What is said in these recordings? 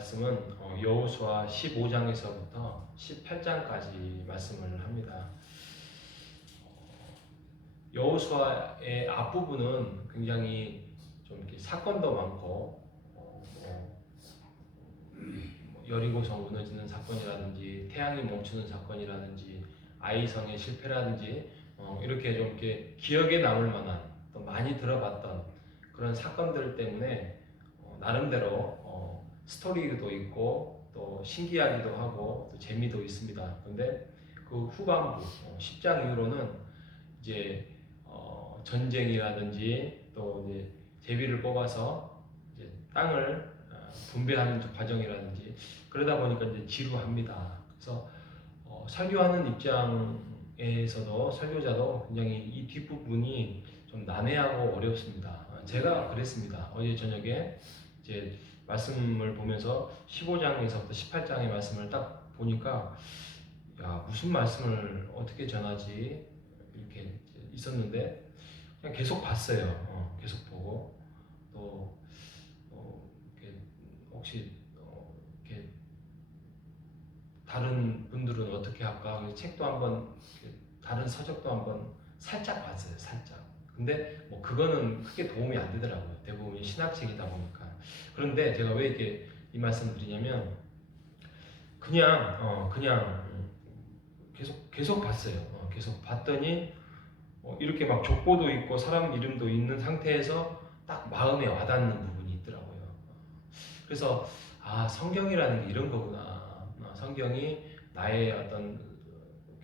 말씀은 여호수아 15장에서부터 18장까지 말씀을 합니다. 여호수아의 앞부분은 굉장히 좀 이렇게 사건도 많고 여리고성 무너지는 사건이라든지 태양이 멈추는 사건이라든지 아이성의 실패라든지 이렇게 좀 이렇게 기억에 남을 만한 또 많이 들어봤던 그런 사건들 때문에 나름대로 스토리도 있고 또 신기하기도 하고 또 재미도 있습니다. 그런데 그 후반부 10장 이후로는 이제 전쟁이라든지 또 이제 제비를 뽑아서 이제 땅을 분배하는 과정이라든지 그러다 보니까 이제 지루합니다. 그래서 설교하는 입장에서도 설교자도 굉장히 이 뒷부분이 좀 난해하고 어렵습니다. 제가 그랬습니다. 어제 저녁에 이제 말씀을 보면서 15장에서부터 18장의 말씀을 딱 보니까 야, 무슨 말씀을 어떻게 전하지 이렇게 있었는데 그냥 계속 봤어요. 계속 보고 또 이렇게 혹시 이렇게 다른 분들은 어떻게 할까 책도 한번 다른 서적도 한번 살짝 봤어요. 살짝. 근데 뭐 그거는 크게 도움이 안 되더라고요. 대부분 신학책이다 보니까. 그런데 제가 왜 이렇게 이 말씀을 드리냐면 그냥 계속 봤어요. 계속 봤더니 이렇게 막 족보도 있고 사람 이름도 있는 상태에서 딱 마음에 와닿는 부분이 있더라고요. 그래서 성경이라는 게 이런 거구나. 성경이 나의 어떤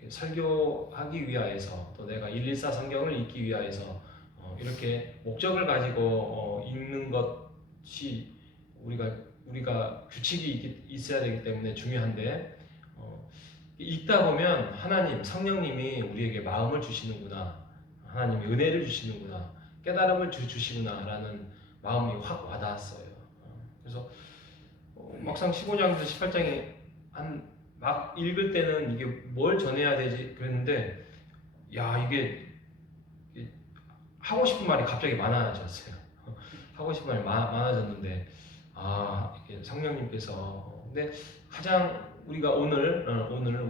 설교하기 위하여서 또 내가 114 성경을 읽기 위하여서 이렇게 목적을 가지고 읽는 것이 우리가 규칙이 있어야 되기 때문에 중요한데 읽다 보면 하나님, 성령님이 우리에게 마음을 주시는구나, 하나님이 은혜를 주시는구나, 깨달음을 주시구나라는 마음이 확 와닿았어요. 그래서 막상 15장에서 18장에 막 읽을 때는 이게 뭘 전해야 되지 그랬는데 이게 하고 싶은 말이 갑자기 많아졌어요. 하고 싶은 말이 많아졌는데 이게 성령님께서 근데 가장 우리가 오늘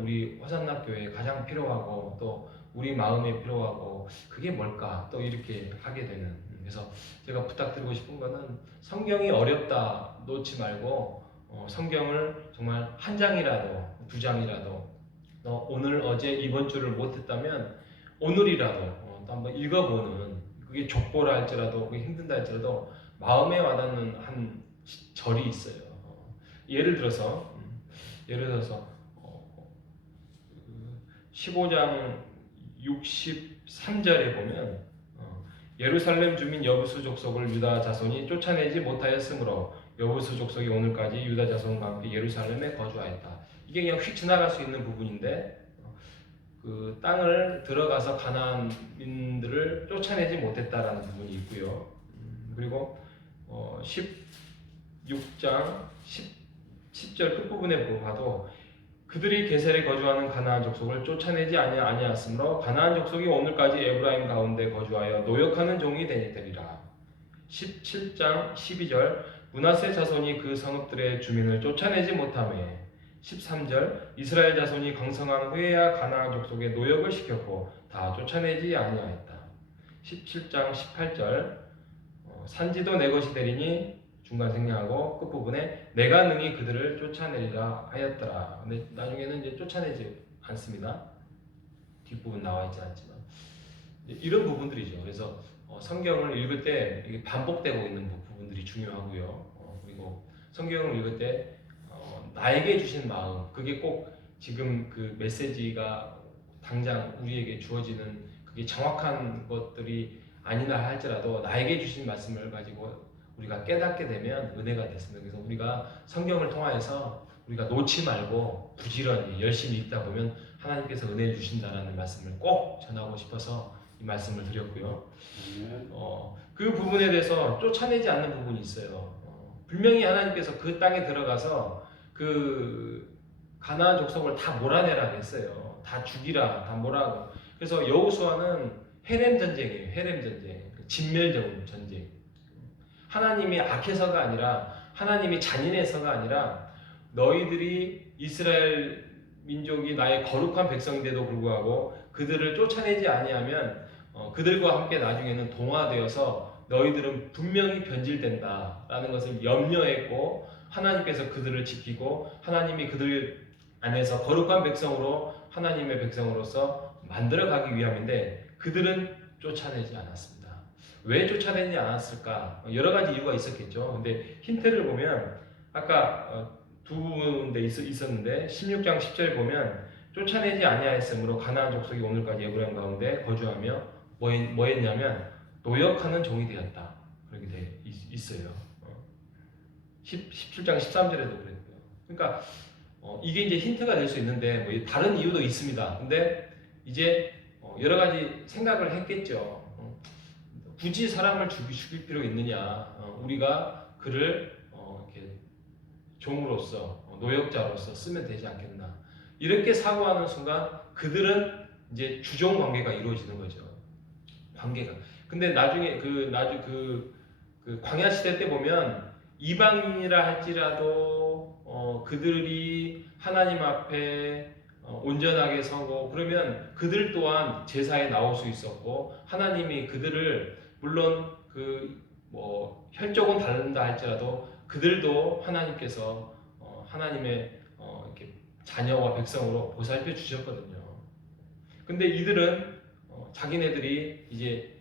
우리 화산락교회에 가장 필요하고 또 우리 마음에 필요하고 그게 뭘까 또 이렇게 하게 되는 그래서 제가 부탁드리고 싶은 거는 성경이 어렵다 놓지 말고 성경을 정말 한 장이라도 두 장이라도 오늘 어제 이번 주를 못했다면 오늘이라도 또 한번 읽어보는 그게 족보라 할지라도 그게 힘든다 할지라도 마음에 와닿는 한 절이 있어요. 예를 들어서 15장 63절에 보면 예루살렘 주민 여부수 족속을 유다 자손이 쫓아내지 못하였으므로 여부수 족속이 오늘까지 유다 자손과 함께 예루살렘에 거주하였다. 이게 그냥 휙 지나갈 수 있는 부분인데 그 땅을 들어가서 가나안민들을 쫓아내지 못했다라는 부분이 있고요. 그리고 16장 10절 끝부분에 봐도 그들이 게셀에 거주하는 가나안 족속을 쫓아내지 아니하였으므로 가나안 족속이 오늘까지 에브라임 가운데 거주하여 노역하는 종이 되니라. 17장 12절 므낫세 자손이 그 성읍들의 주민을 쫓아내지 못하며 13절 이스라엘 자손이 강성한 후에야 가나안 족속의 노역을 시켰고 다 쫓아내지 아니하였다. 17장 18절 산지도 내 것이 되리니 중간 생략하고 끝부분에 내가 능히 그들을 쫓아내리라 하였더라. 근데 나중에는 이제 쫓아내지 않습니다. 뒷부분 나와 있지 않지만 이런 부분들이죠. 그래서 성경을 읽을 때 이게 반복되고 있는 부분들이 중요하고요. 그리고 성경을 읽을 때 나에게 주신 마음 그게 꼭 지금 그 메시지가 당장 우리에게 주어지는 그게 정확한 것들이 아니라 할지라도 나에게 주신 말씀을 가지고 우리가 깨닫게 되면 은혜가 됐습니다. 그래서 우리가 성경을 통하여서 우리가 놓지 말고 부지런히 열심히 읽다 보면 하나님께서 은혜를 주신다는 말씀을 꼭 전하고 싶어서 이 말씀을 드렸고요. 그 부분에 대해서 쫓아내지 않는 부분이 있어요. 분명히 하나님께서 그 땅에 들어가서 그 가나안 족속을 다 몰아내라 했어요. 다 죽이라, 다 몰아고. 그래서 여호수아는 헤렘 전쟁이에요. 헤렘 전쟁, 진멸 전쟁. 하나님이 악해서가 아니라 하나님이 잔인해서가 아니라 너희들이 이스라엘 민족이 나의 거룩한 백성인데도 불구하고 그들을 쫓아내지 아니하면 그들과 함께 나중에는 동화되어서 너희들은 분명히 변질된다라는 것을 염려했고 하나님께서 그들을 지키고 하나님이 그들 안에서 거룩한 백성으로 하나님의 백성으로서 만들어가기 위함인데 그들은 쫓아내지 않았습니다. 왜 쫓아내지 않았을까? 여러 가지 이유가 있었겠죠. 근데 힌트를 보면 아까 두 군데 있었는데 16장 10절 보면 쫓아내지 아니하였으므로 가나안 족속이 오늘까지 에브라임 가운데 거주하며 뭐 했냐면 노역하는 종이 되었다. 그렇게 돼 있어요. 17장 13절에도 그랬고요. 그러니까 이게 이제 힌트가 될 수 있는데 뭐 다른 이유도 있습니다. 근데 이제 여러 가지 생각을 했겠죠. 굳이 사람을 죽일 필요 있느냐? 우리가 그를 이렇게 종으로서 노역자로서 쓰면 되지 않겠나? 이렇게 사고하는 순간 그들은 이제 주종 관계가 이루어지는 거죠. 관계가. 근데 나중에 그 광야 시대 때 보면 이방인이라 할지라도 그들이 하나님 앞에 온전하게 서고 그러면 그들 또한 제사에 나올 수 있었고 하나님이 그들을 물론 혈족은 다른다 할지라도 그들도 하나님께서 하나님의 이렇게 자녀와 백성으로 보살펴 주셨거든요. 근데 이들은 자기네들이 이제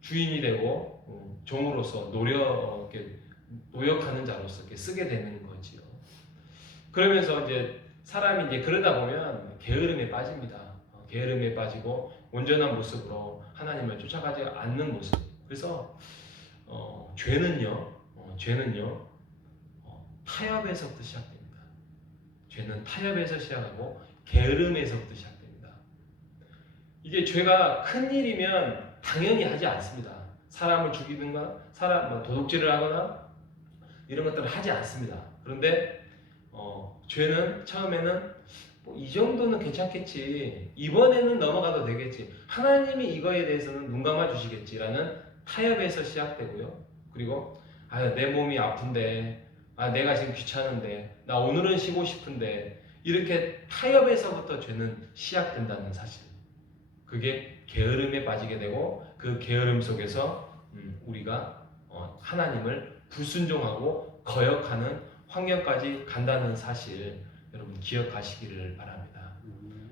주인이 되고 종으로서 노역하는 자로서 이렇게 쓰게 되는 거지요. 그러면서 이제 사람이 이제 그러다 보면 게으름에 빠집니다. 게으름에 빠지고 온전한 모습으로 하나님을 쫓아가지 않는 모습. 그래서 죄는요 타협에서부터 시작됩니다. 죄는 타협에서 시작하고 게으름에서부터 시작됩니다. 이게 죄가 큰 일이면 당연히 하지 않습니다. 사람을 죽이든가 도둑질을 하거나 이런 것들을 하지 않습니다. 그런데 죄는 처음에는 이 정도는 괜찮겠지, 이번에는 넘어가도 되겠지, 하나님이 이거에 대해서는 눈 감아 주시겠지라는 타협에서 시작되고요. 그리고 내 몸이 아픈데, 내가 지금 귀찮은데, 나 오늘은 쉬고 싶은데, 이렇게 타협에서부터 죄는 시작된다는 사실. 그게 게으름에 빠지게 되고 그 게으름 속에서 우리가 하나님을 불순종하고 거역하는 환경까지 간다는 사실 여러분 기억하시기를 바랍니다.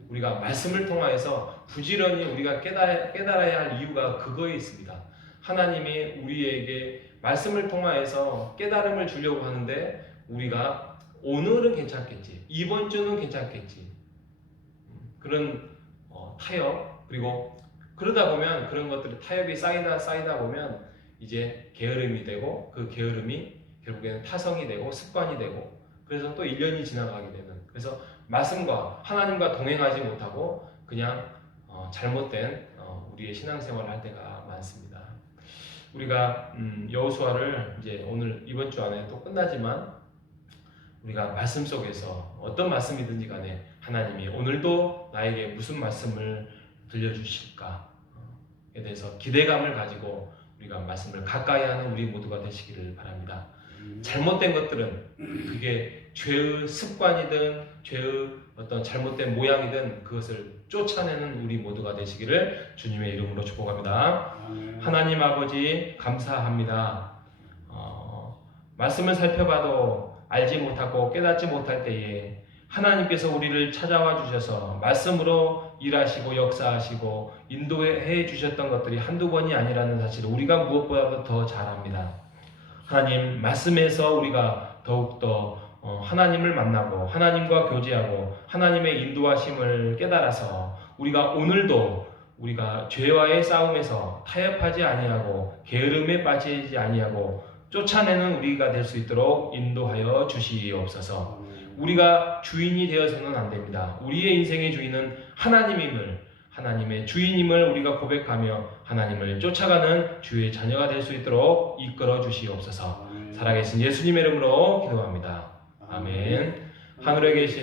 우리가 말씀을 통하여서 부지런히 우리가 깨달아야 할 이유가 그거에 있습니다. 하나님이 우리에게 말씀을 통하여서 깨달음을 주려고 하는데 우리가 오늘은 괜찮겠지, 이번 주는 괜찮겠지, 그런 타협, 그리고 그러다 보면 그런 것들이 타협이 쌓이다 보면 이제 게으름이 되고 그 게으름이 결국에는 타성이 되고 습관이 되고 그래서 또 1년이 지나가게 되는, 그래서 말씀과 하나님과 동행하지 못하고 그냥 잘못된 우리의 신앙생활을 할 때가 많습니다. 우리가 여호수아를 이제 오늘 이번 주 안에 또 끝나지만 우리가 말씀 속에서 어떤 말씀이든지 간에 하나님이 오늘도 나에게 무슨 말씀을 들려주실까에 대해서 기대감을 가지고 우리가 말씀을 가까이 하는 우리 모두가 되시기를 바랍니다. 잘못된 것들은 그게 죄의 습관이든 죄의 어떤 잘못된 모양이든 그것을 쫓아내는 우리 모두가 되시기를 주님의 이름으로 축복합니다. 하나님 아버지 감사합니다. 말씀을 살펴봐도 알지 못하고 깨닫지 못할 때에 하나님께서 우리를 찾아와 주셔서 말씀으로 일하시고 역사하시고 인도해 주셨던 것들이 한두 번이 아니라는 사실을 우리가 무엇보다도 더 잘 압니다. 하나님 말씀에서 우리가 더욱더 하나님을 만나고 하나님과 교제하고 하나님의 인도하심을 깨달아서 우리가 오늘도 우리가 죄와의 싸움에서 타협하지 아니하고 게으름에 빠지지 아니하고 쫓아내는 우리가 될 수 있도록 인도하여 주시옵소서. 우리가 주인이 되어서는 안 됩니다. 우리의 인생의 주인은 하나님의 주인임을 우리가 고백하며 하나님을 쫓아가는 주의 자녀가 될 수 있도록 이끌어 주시옵소서. 살아계신 예수님의 이름으로 기도합니다. 아멘. 하늘에 계신